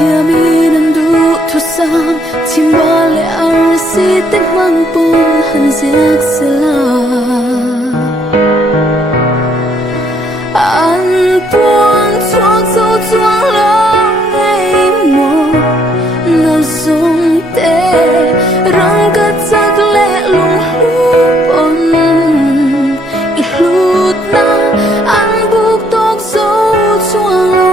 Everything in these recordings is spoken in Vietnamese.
thia mi nam du thu sam chim ba le ar si te mang pun han ziak sela an puan chuak zo chuang lo ngei mo na sung te rang ka chak le lung hlu pon I hlut na an buk tok zo chuang lo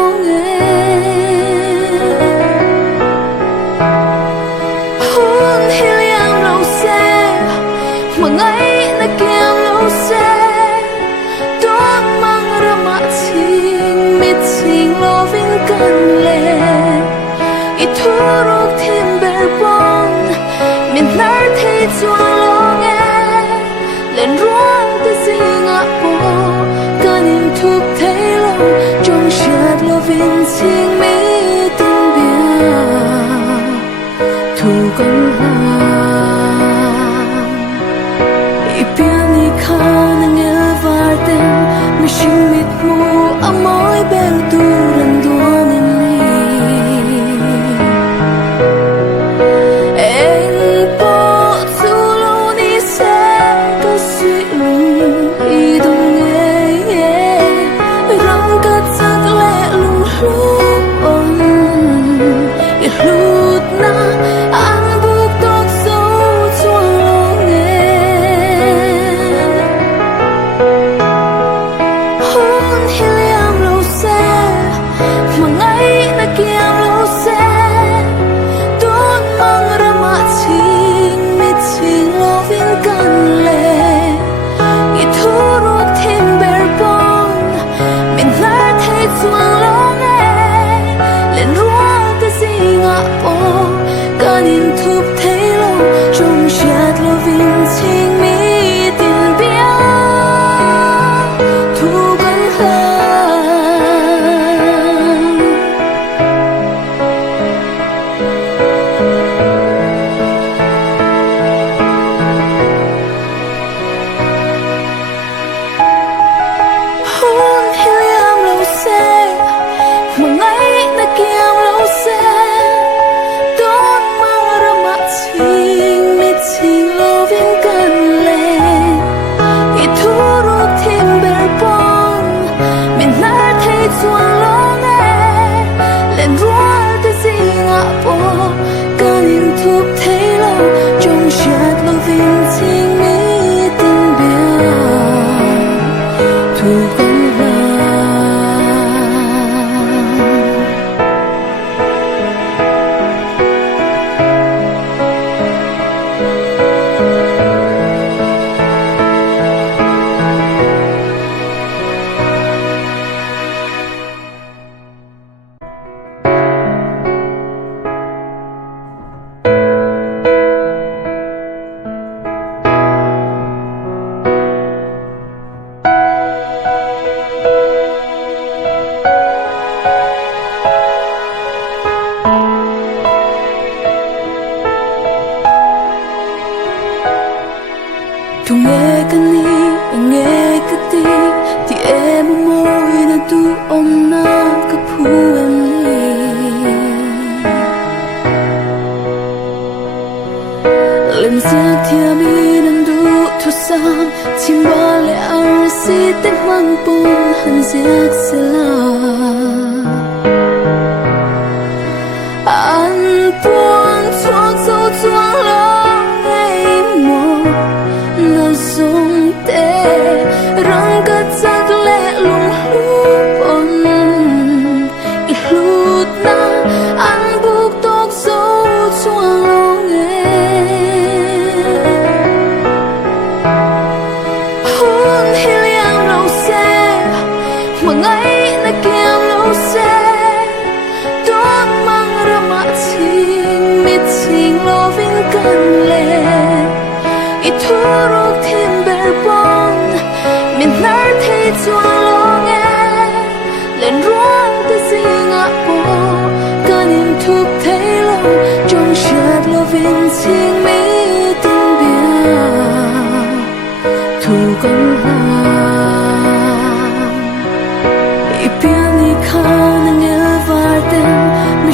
chuan lo nghe lên rawn ta zinga po kan inphut thấy lo trong chat lo vin sing mitin bia thu kan ha I pian I kha na nghe var ten mi sing mit mu a moi bel tu ran duan in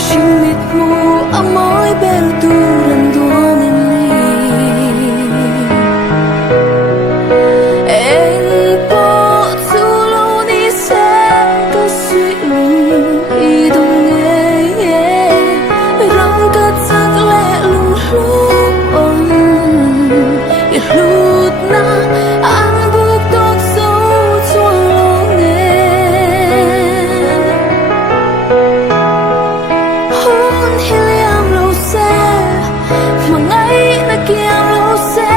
xin mịt mù mỏi bel tu rần đua em em bỏ tu lâu đi xe có suy lùng y đông nghe răng cất giấc lẹ lùng lúc ôn lút na ăn bước tốt dấu chuông lo nghe hôn hi liam lâu xe mà ngay na kiam lâu xe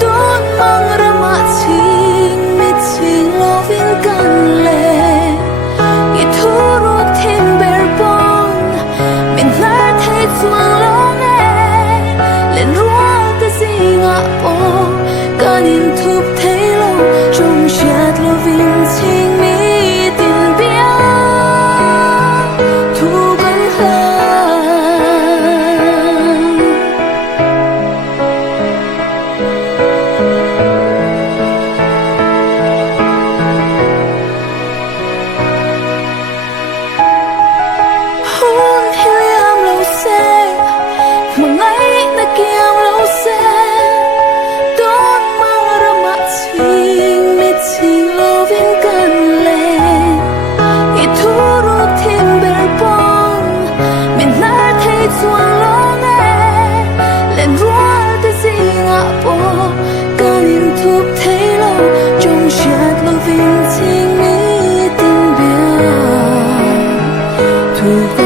đón mang ra mặt chinh mít chinh lo viên căn lệ y thu ruột thêm bèr bong mình nát thấy chuông lo nghe lên ruột cái gì ngã bỏ cả nhìn thụp thấy lâu trong chát lo viên chinh mi tin bia thu gần hơn hôn hi liam lâu xe mà ngay na kiam lâu xe đón mang ra mặt chinh mít chinh lo viên căn lệ y thu ruột thêm bèr bong mình nát thấy chuông lo nghe lên ruột cái gì ngã bỏ cả nhìn thụp thấy lâu trong chát lo viên chinh mi tin bia thu